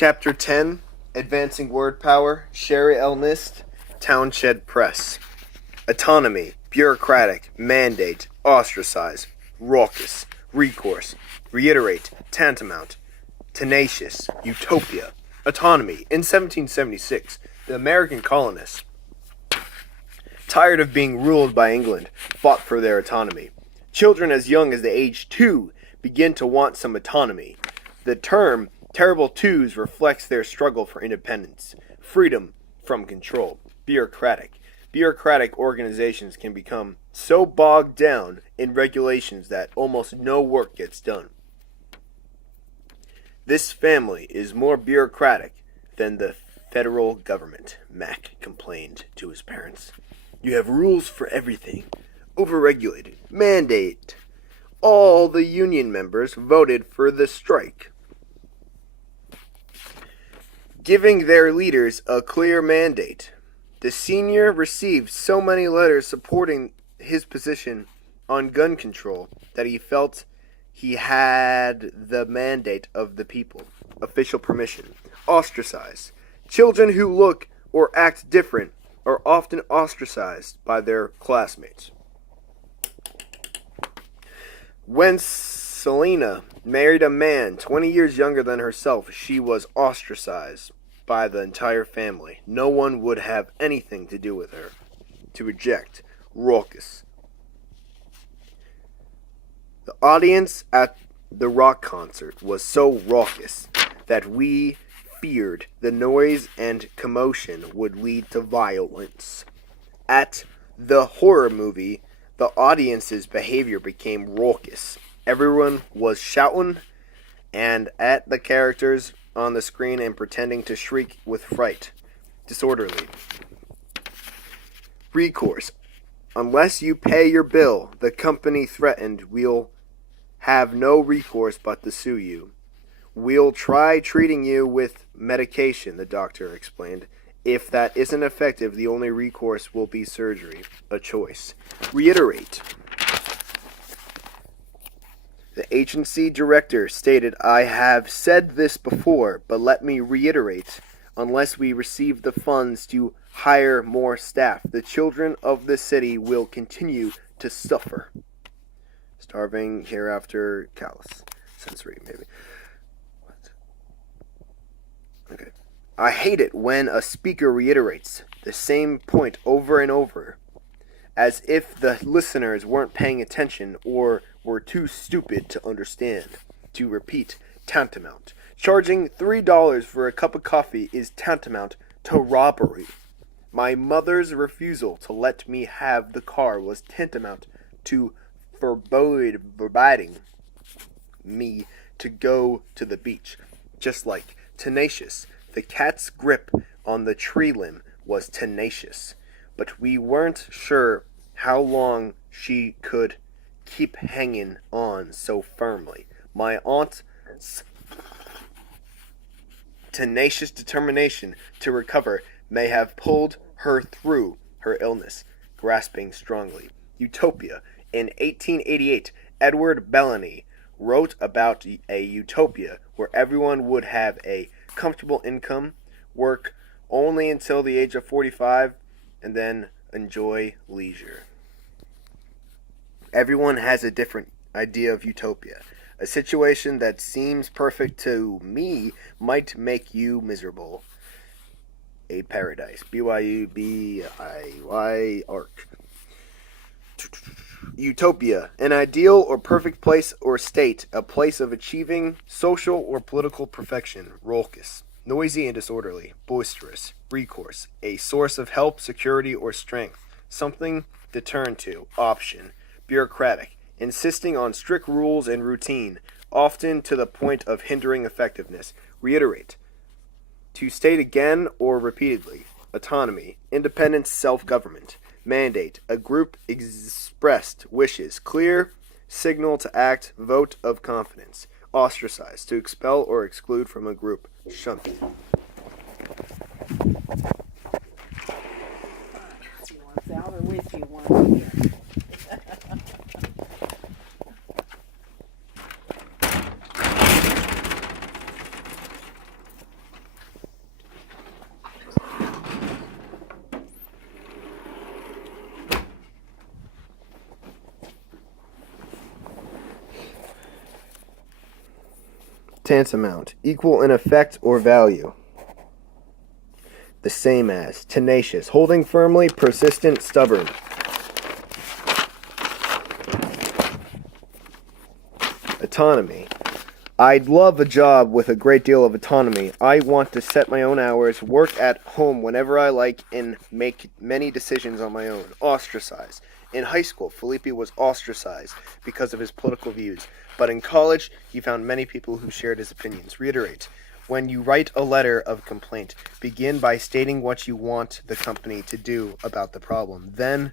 Chapter 10, Advancing Word Power, Sherrie L Nist, Townshed Press. Autonomy, bureaucratic, mandate, ostracize, raucous, recourse, reiterate, tantamount, tenacious, utopia. Autonomy. In 1776, the American colonists, tired of being ruled by England, fought for their autonomy. Children as young as the age 2 begin to want some autonomy. The term Terrible Twos reflects their struggle for independence, freedom from control. Bureaucratic. Bureaucratic organizations can become so bogged down in regulations that almost no work gets done. This family is more bureaucratic than the federal government, Mac complained to his parents. You have rules for everything. Overregulated. Mandate. All the union members voted for the strike, giving their leaders a clear mandate. The senior received so many letters supporting his position on gun control that he felt he had the mandate of the people. Official permission. Ostracize. Children who look or act different are often ostracized by their classmates. When Selena married a man 20 years younger than herself, she was ostracized by the entire family. No one would have anything to do with her. To reject. Raucous. The audience at the rock concert was so raucous that we feared the noise and commotion would lead to violence. At the horror movie, the audience's behavior became raucous. Everyone was shouting and at the characters on the screen and pretending to shriek with fright. Disorderly. Recourse. Unless you pay your bill, the company threatened, we'll have no recourse but to sue you. We'll try treating you with medication, the doctor explained. If that isn't effective, the only recourse will be surgery. A choice. Reiterate. The agency director stated, I have said this before, but let me reiterate. Unless we receive the funds to hire more staff, the children of the city will continue to suffer. Starving, hereafter, callous. Sensory, maybe. What? Okay. I hate it when a speaker reiterates the same point over and over, as if the listeners weren't paying attention or were too stupid to understand. To repeat, tantamount. Charging $3 for a cup of coffee is tantamount to robbery. My mother's refusal to let me have the car was tantamount to forbidding me to go to the beach. Just like tenacious. The cat's grip on the tree limb was tenacious, but we weren't sure how long she could keep hanging on so firmly. My aunt's tenacious determination to recover may have pulled her through her illness, grasping strongly. Utopia. In 1888, Edward Bellamy wrote about a utopia where everyone would have a comfortable income, work only until the age of 45, and then enjoy leisure. Everyone has a different idea of utopia. A situation that seems perfect to me might make you miserable. A paradise. BYUBIY ARC. Utopia. An ideal or perfect place or state. A place of achieving social or political perfection. Raucous. Noisy and disorderly. Boisterous. Recourse. A source of help, security, or strength. Something to turn to. Option. Bureaucratic. Insisting on strict rules and routine, often to the point of hindering effectiveness. Reiterate. To state again or repeatedly. Autonomy. Independence, self-government. Mandate. A group expressed wishes. Clear signal to act. Vote of confidence. Ostracize. To expel or exclude from a group. Shunt. You want sour whiskey, one beer. Tantamount. Equal in effect or value. The same as. Tenacious. Holding firmly, persistent, stubborn. Autonomy. I'd love a job with a great deal of autonomy. I want to set my own hours, work at home whenever I like, and make many decisions on my own. Ostracize. In high school, Felipe was ostracized because of his political views, but in college, he found many people who shared his opinions. Reiterate. When you write a letter of complaint, begin by stating what you want the company to do about the problem. Then,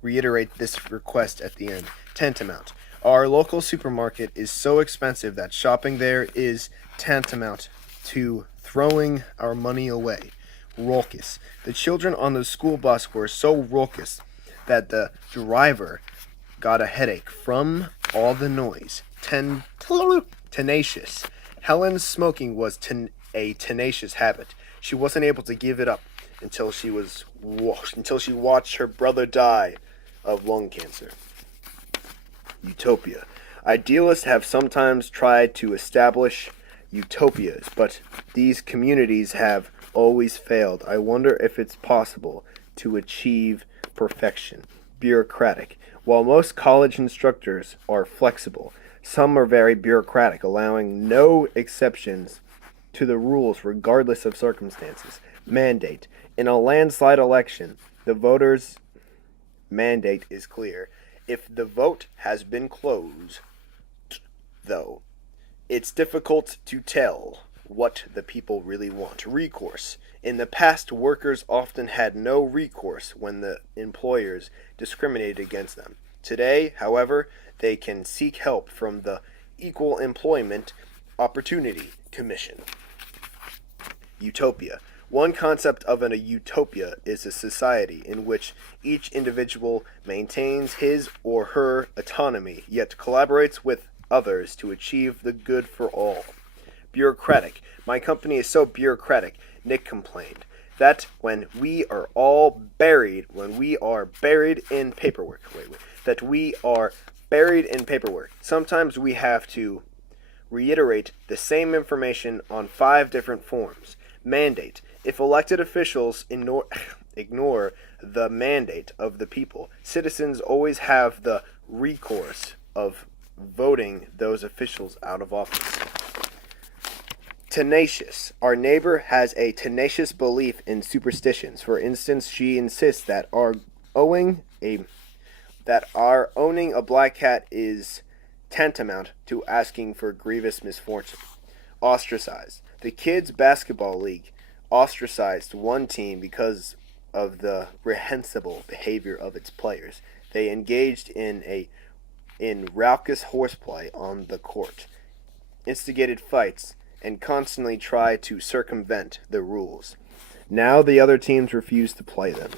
reiterate this request at the end. Tantamount. Our local supermarket is so expensive that shopping there is tantamount to throwing our money away. Raucous. The children on the school bus were so raucous that the driver got a headache from all the noise. Tenacious. Helen's smoking was a tenacious habit. She wasn't able to give it up until she watched her brother die of lung cancer. Utopia. Idealists have sometimes tried to establish utopias, but these communities have always failed. I wonder if it's possible to achieve perfection. Bureaucratic. While most college instructors are flexible, some are very bureaucratic, allowing no exceptions to the rules regardless of circumstances. Mandate. In a landslide election, the voters' mandate is clear. If the vote has been closed, though, it's difficult to tell what the people really want. Recourse. In the past, workers often had no recourse when the employers discriminated against them. Today, however, they can seek help from the Equal Employment Opportunity Commission. Utopia. One concept of a utopia is a society in which each individual maintains his or her autonomy, yet collaborates with others to achieve the good for all. Bureaucratic. My company is so bureaucratic, Nick complained, that when we are buried in paperwork. Sometimes we have to reiterate the same information on 5 different forms. Mandate. If elected officials ignore the mandate of the people, citizens always have the recourse of voting those officials out of office. Tenacious. Our neighbor has a tenacious belief in superstitions. For instance, she insists that our owning a black cat is tantamount to asking for grievous misfortune. Ostracized. The kids' basketball league ostracized one team because of the reprehensible behavior of its players. They engaged in raucous horseplay on the court, instigated fights, and constantly tried to circumvent the rules. Now the other teams refuse to play them.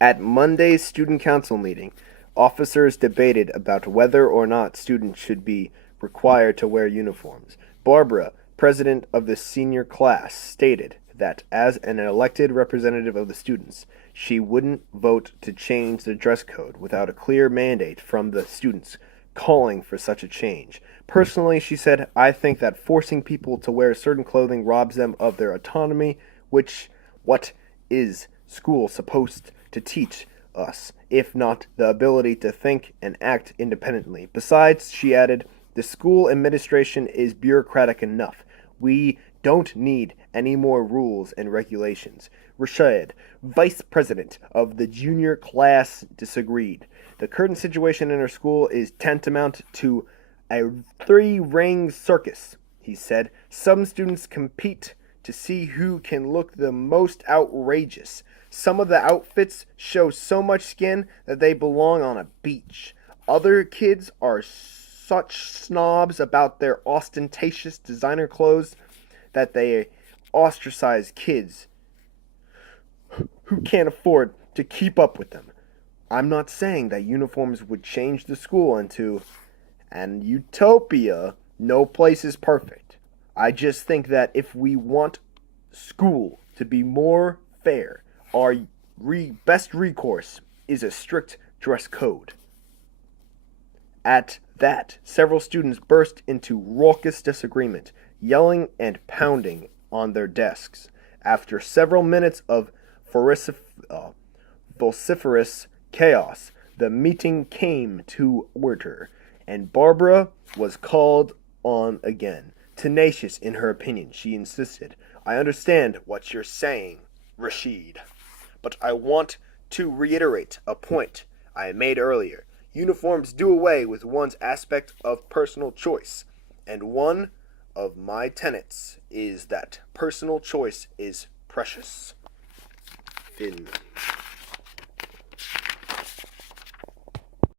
At Monday's student council meeting, officers debated about whether or not students should be required to wear uniforms. Barbara, president of the senior class, stated that as an elected representative of the students, she wouldn't vote to change the dress code without a clear mandate from the students calling for such a change. Personally, she said, I think that forcing people to wear certain clothing robs them of their autonomy, what is school supposed to teach us, if not the ability to think and act independently? Besides, she added, the school administration is bureaucratic enough. We don't need any more rules and regulations. Rashid, vice president of the junior class, disagreed. The current situation in our school is tantamount to a 3-ring circus, he said. Some students compete to see who can look the most outrageous. Some of the outfits show so much skin that they belong on a beach. Other kids are such snobs about their ostentatious designer clothes that they ostracize kids who can't afford to keep up with them. I'm not saying that uniforms would change the school into an utopia. No place is perfect. I just think that if we want school to be more fair, our best recourse is a strict dress code. At that, several students burst into raucous disagreement, yelling and pounding on their desks. After several minutes of vociferous chaos, the meeting came to order, and Barbara was called on again. Tenacious in her opinion, she insisted, "I understand what you're saying, Rashid, but I want to reiterate a point I made earlier. Uniforms do away with one's aspect of personal choice, and one of my tenets is that personal choice is precious." Fin.